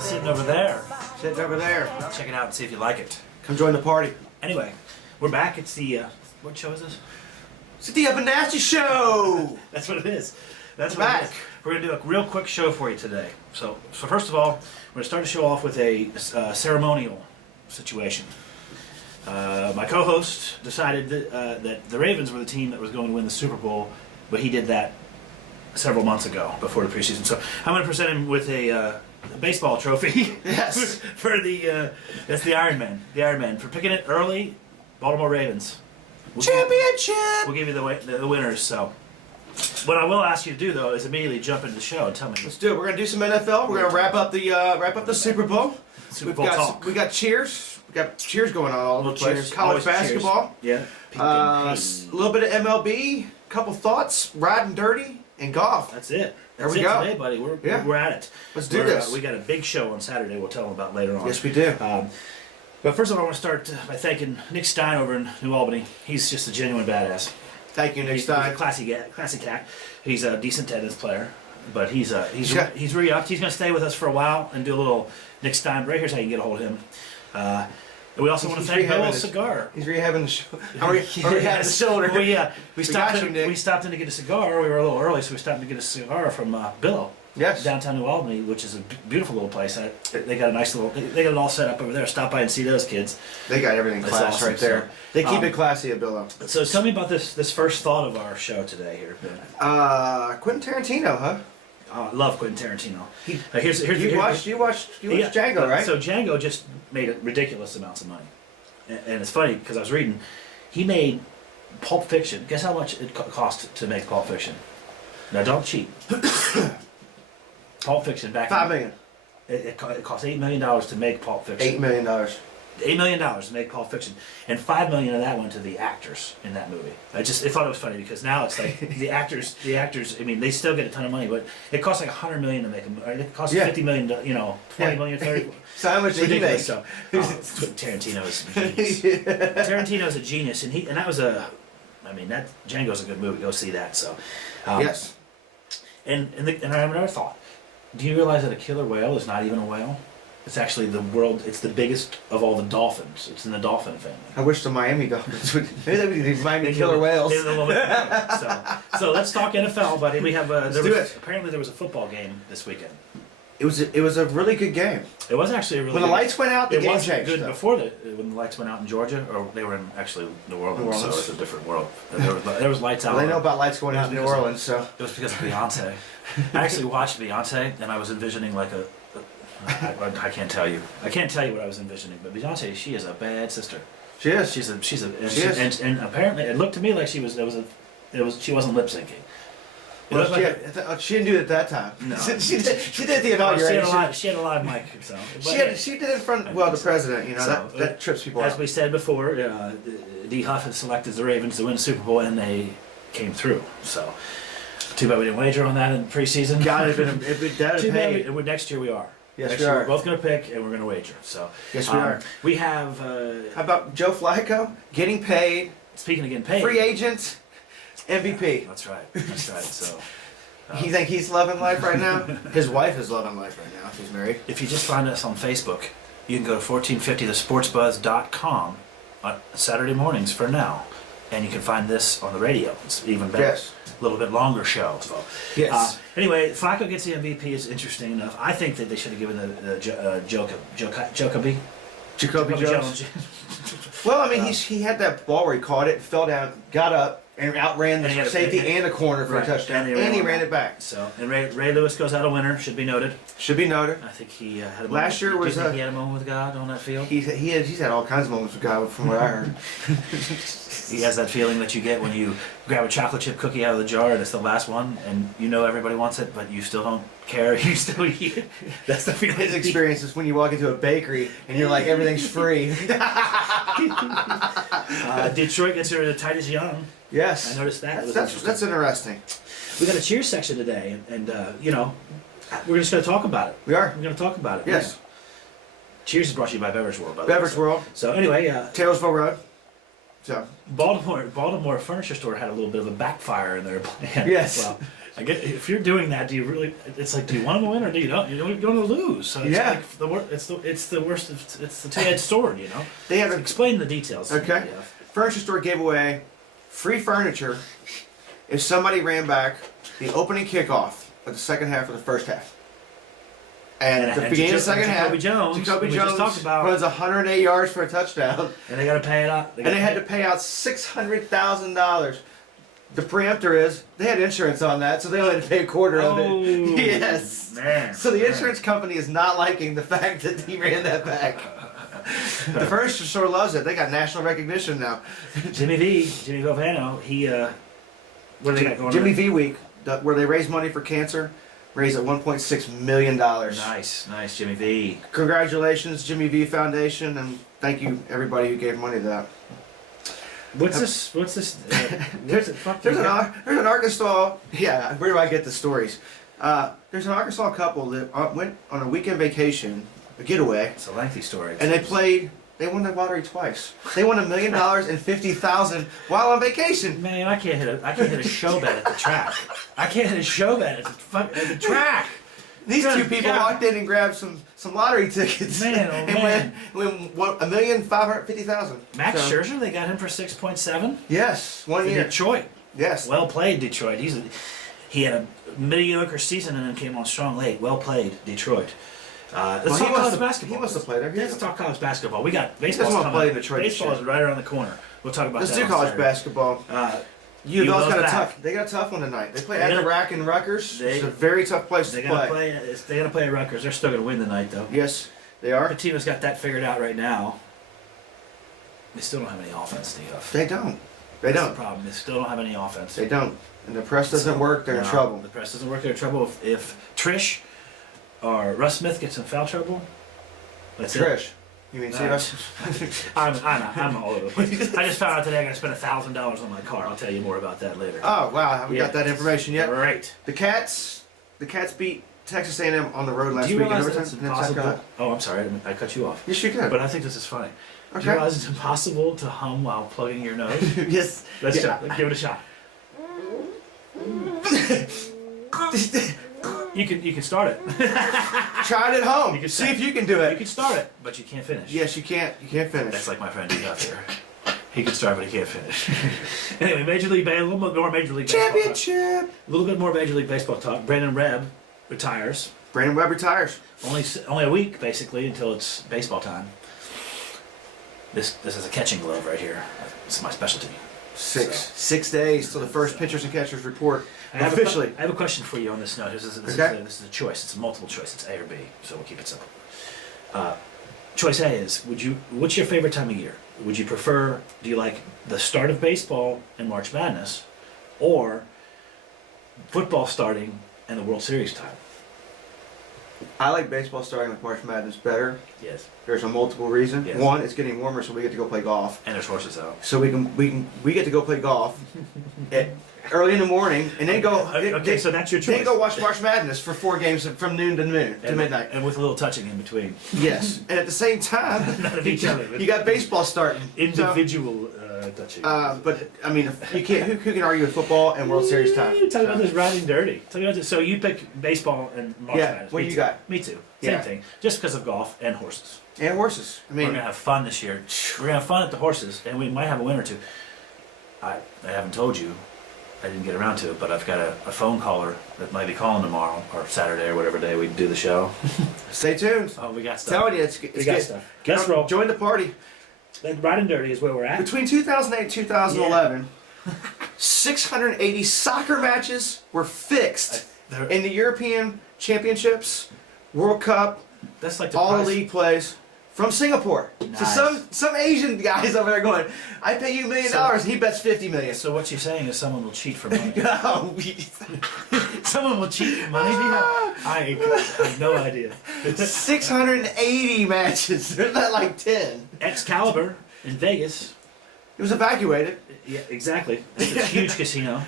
Sitting over there. Sitting over there. Check it out and see if you like it. Come join the party. Anyway, we're back. It's the what show is this? It's the Up and Nasty Show. That's what it is. That's We're what back. it is. We're gonna do a real quick show for you today. So first of all, we're gonna start the show off with a ceremonial situation. My co-host decided that the Ravens were the team that was going to win the Super Bowl, but he did that several months ago before the preseason. So I'm going to present him with a baseball trophy. Yes. For that's the Iron Man. The Iron Man for picking it early. Baltimore Ravens. Championship. We'll give you the winners. So what I will ask you to do though is immediately jump into the show and tell me. Let's do it. We're gonna do some NFL. We're gonna wrap up the Super Bowl. Super Bowl talk. We got cheers. We got cheers going on all over the place. Cheers. College Always basketball. Cheers. Yeah. A little bit of MLB. Couple thoughts. Riding dirty and golf. That's it. There That's we it go. today, buddy. We're at it. Let's do this. We got a big show on Saturday. We'll tell them about later on. Yes, we do. But first of all, I want to start by thanking Nick Stein over in New Albany. He's just a genuine badass. Thank you, Nick He's Stein. a classy cat. He's a decent tennis player, but he's re-upped. He's going to stay with us for a while and do a little Nick Stein. Right here's how you can get a hold of him. And we also want to thank Bill Cigar. He's rehabbing the show. Rehabbing the shoulder. We stopped in to get a cigar. We were a little early, so we stopped to get a cigar from Billo. Yes. Downtown New Albany, which is a beautiful little place. They got a nice little. They got it all set up over there. Stop by and see those kids. They got everything That's class awesome. right there. So, They keep it classy at Billo. So tell me about this first thought of our show today here. Quentin Tarantino, huh? I love Quentin Tarantino. You watched Django, right? So Django just made ridiculous amounts of money, and it's funny because I was reading, he made Pulp Fiction. Guess how much it cost to make Pulp Fiction? Now don't cheat. Pulp Fiction back. $5 million. It cost $8 million to make Pulp Fiction. $8 million. $8 million to make Pulp Fiction, and $5 million of that went to the actors in that movie. I thought it was funny because now it's like the actors. I mean, they still get a ton of money, but it costs like $100 million to make them. It costs $50 million, $20 million, 30. So how much did he make? So, Tarantino is a genius. Tarantino is a genius, and that was that Django's a good movie. Go see that. So, Yes. And I have another thought. Do you realize that a killer whale is not even a whale? It's actually it's the biggest of all the dolphins. It's in the dolphin family. I wish the Miami Dolphins would. Maybe they would be the Miami killer whales. So let's talk NFL, buddy. We have apparently there was a football game this weekend. It was a really good game. It was actually a really when good the lights went out, the game changed. It wasn't good before when the lights went out in Georgia, or they were in actually New Orleans. So it's a different world. There was lights out. Well, they know about lights going out in New Orleans, so it was because of Beyonce. I actually watched Beyonce, and I was envisioning like I can't tell you. I can't tell you what I was envisioning, but Beyonce, she is a bad sister. she is. And apparently it looked to me like she wasn't lip syncing. Well, she didn't do it at that time. No. she did the inauguration. She had a live mic. So she did it in front. Well, the president. You know that trips people as out. we said before, D. Huff had selected the Ravens to win the Super Bowl, and they came through. So too bad we didn't wager on that in preseason. God, it'd paid. Next year we are. Yes, next we year are. we're both going to pick, and we're going to wager. So Yes, we are. We have. How about Joe Flacco getting paid? Speaking of getting paid, Free agent, MVP. That's right. So. You think he's loving life right now? His wife is loving life right now if he's married. If you just find us on Facebook, you can go to 1450thesportsbuzz.com on Saturday mornings for now, and you can find this on the radio. It's even better. Yes. A little bit longer show. So. Yes. Anyway, Flacco gets the MVP is interesting enough. I think that they should have given the Jacoby Jones. Well, I mean, he had that ball where he caught it, fell down, got up, and outran the safety and the corner for a touchdown, and he ran it back. So, and Ray Lewis goes out a winner. Should be noted. Should be noted. I think he had a moment. Last year was. Do you think he had a moment with God on that field? He's had all kinds of moments with God, from what I heard. He has that feeling that you get when you grab a chocolate chip cookie out of the jar and it's the last one, and you know everybody wants it, but you still don't care. You still eat it. That's the feeling. His experience is when you walk into a bakery and you're like, everything's free. Detroit gets rid of Titus Young. Yes. I noticed that. That's interesting. We got a cheers section today, and we're just going to talk about it. We are. We're going to talk about it. Yes. Yeah. Cheers is brought to you by Beverage World, by the way. Beverage World. So anyway, Taylorsville Road. So Baltimore Furniture Store had a little bit of a backfire in their plan. Yes. Well, I get if you're doing that, do you really? It's like, do you want to win or do you don't? You're going to lose. So it's Yeah. like it's the worst. It's the two-edged sword. You know. they had a Explain the details. Okay. Yeah. furniture store gave away free furniture if somebody ran back the opening kickoff of the second half of the first half. And at the beginning of the second half, Jacoby we just talked Jones about, runs 108 yards for a touchdown, and they got to pay it out. and they had to pay out $600,000. The preemptor is they had insurance on that, so they only had to pay a quarter of Oh, it. Yes. Man. So the insurance company is not liking the fact that he ran that back. The furniture store loves it. They got national recognition now. Jimmy Valvano, he what do they got going Jimmy on? V Week, where they raise money for cancer, raised at $1.6 million. Nice, Jimmy V. Congratulations, Jimmy V Foundation, and thank you everybody who gave money to that. What's this? There's an Arkansas. Yeah, where do I get the stories? There's an Arkansas couple that went on a weekend vacation, a getaway, It's a lengthy story. and they won the lottery twice. They won $1 million and $50,000 while on vacation. Man, I can't hit a show bet at the track. I can't hit a show bet at the track. These Good two people God. walked in and grabbed some lottery tickets. Man, oh and man. win $1,550,000. Max So, Scherzer, they got him for 6.7. Yes, 1 year. Detroit. Yes. Well played, Detroit. He had a mediocre season and then came on strong late. Well played, Detroit. Let's Well, talk he wants college to- basketball. he wants to play there. Let's talk college basketball. We got baseball. wanna play in Detroit this Baseball year. is right around the corner. We'll talk about Let's that. do on college Saturday. basketball. U of L's back. They got a tough one tonight. They play They're at the gonna- Rack and Rutgers. they- It's a very tough place They to gotta play. They gotta play at Rutgers. They're still gonna win tonight, though. Yes, they are. Patima's got that figured out right now. They still don't have any offense, Steve. They don't. They That's the don't. problem. They still don't have any offense. They don't. And the press doesn't work. They're in No, trouble. The press doesn't work. They're in trouble. If Trish or Russ Smith gets in foul trouble, that's it. Trish, you mean see us? I'm all over the place. I just found out today I'm going to spend $1,000 on my car. I'll tell you more about that later. Oh wow, I haven't Yeah. got that information yet. Right. The Cats beat Texas A&M on the road last Do you week. in realize that overtime. it's And South Carolina. impossible? Oh, I'm sorry. I cut you off. Yes, you can. But I think this is funny. Do Okay. you realize it's impossible to hum while plugging your nose? Yes. Let's Yeah. give it a shot. You can start it. Try it at home. You can See say- if you can do You it. can start it, but you can't finish. Yes, you can't. You can't finish. That's like my friend who's out there. He can start, but he can't finish. Anyway, a little bit more Major League Baseball talk. Championship. A little bit more Major League Baseball talk. Brandon Rebb retires. Brandon Webb retires. Only a week, basically, until it's baseball time. This is a catching glove right here. It's my specialty. Six days till the first pitchers and catchers report I have officially. I have a question for you on this note. This is a choice. It's a multiple choice. It's A or B, so we'll keep it simple. Choice A is: what's your favorite time of year? Would you prefer? Do you like the start of baseball and March Madness, or football starting and the World Series time? I like baseball starting with March Madness better. Yes. There's a multiple reason. Yes. One, it's getting warmer, so we get to go play golf. And there's horses out. So we get to go play golf early in the morning, and then go. Okay, so that's your choice. Then go watch March Madness for 4 games from noon to midnight. and with a little touching in between. Yes, and at the same time, Not of each other, but you got baseball starting. individual touching. But I mean, you can't. Who can argue with football and World Series time? Talk about this riding dirty. Talk about this. So you pick baseball and March Yeah, Madness. what Me do you too. got? Me too. Yeah. Same thing. Just because of golf and horses. And horses. I We're mean, gonna have fun this year. We're gonna have fun at the horses, and we might have a win or two. I haven't told you. I didn't get around to it, but I've got a phone caller that might be calling tomorrow or Saturday or whatever day we do the show. stay tuned. Oh, we got stuff. Telling you, it's we good. got stuff. Let's roll. Join the party. Riding dirty is where we're at. Between 2008 and 2011, 680 soccer matches were fixed in the European Championships, World Cup, That's like the all the price- league plays from Singapore. Nice. So some Asian guys over there going, I pay you $1 million, and he bets 50 million. So what you're saying is someone will cheat for money. No, Someone will cheat for money. I have no idea. 680 matches. There's not like 10. Excalibur in Vegas. It was evacuated. Yeah, exactly. It's a huge casino.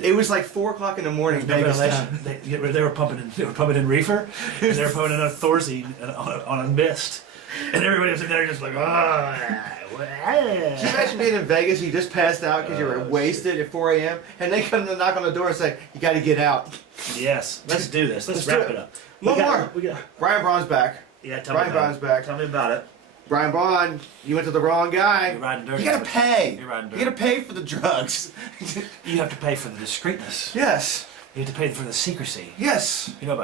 It was like 4 o'clock in the morning. No Vegas ventilation. time. They were pumping in reefer, and they were pumping in a Thorazine on a mist, and everybody was in there just like, Can you imagine being in Vegas, you just passed out because you were wasted at 4 a.m., and they come to knock on the door and say, you got to get out. Yes, let's do this. Let's wrap it up. One more. Brian Braun's back. Yeah, Brian Braun's back. Tell me about it. Brian Braun, you went to the wrong guy. You're riding dirty. You gotta pay. You're riding dirty. You gotta pay for the drugs. You have to pay for the discreetness. Yes. You have to pay for the secrecy. Yes. You know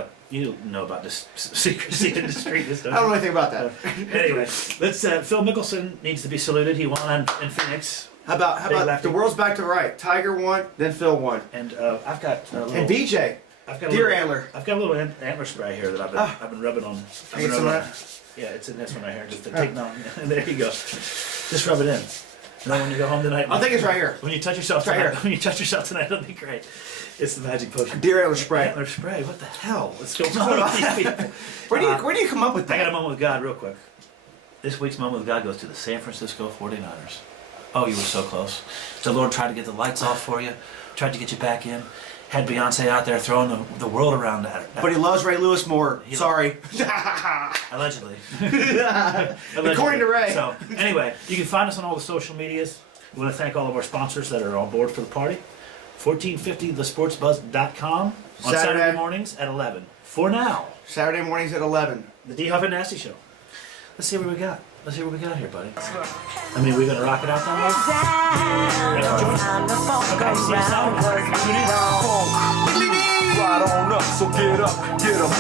about this secrecy and discreetness. I don't know anything about that. Anyway, let's. Phil Mickelson needs to be saluted. He won in Phoenix. How about the world's back to right? Tiger won, then Phil won. And I've got a little, and BJ. I've got deer antler. I've got a little antler spray here that I've been rubbing on. Can I get some of that? Yeah, it's in this one right here. Just to take no. And there you go. Just rub it in. And then when you go home tonight, I think it's right here. When you touch yourself tonight, it'll be great. It's the magic potion. Deer antler spray. Antler spray. What the hell? What's going on with these people? Where do you come up with that? I got a moment with God real quick. This week's moment with God goes to the San Francisco 49ers. Oh, you were so close. The Lord tried to get the lights off for you, tried to get you back in. Had Beyonce out there throwing the world around at her. But he loves Ray Lewis more. Sorry. Allegedly. According to Ray. So, anyway, you can find us on all the social medias. We want to thank all of our sponsors that are on board for the party. 1450thesportsbuzz.com on Saturday mornings at 11. For now. Saturday mornings at 11. The D Huff and Nasty Show. Let's see what we got. Let's see what we got here, buddy. I mean, we're gonna rock it out that way. Okay, see you Saturday. Ride on up, so get a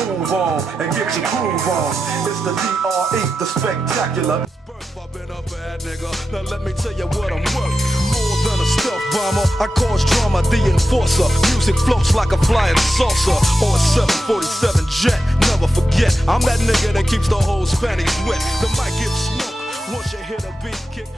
move on, and get your groove on. It's the DRE, the spectacular. I've been a bad nigga, now let me tell you what I'm worth. More than a stealth bomber, I cause drama, the enforcer. Music floats like a flying saucer, or a 747 jet, never forget. I'm that nigga that keeps the whole Spanish wet. The mic gets smoke, once you hit a beat kick.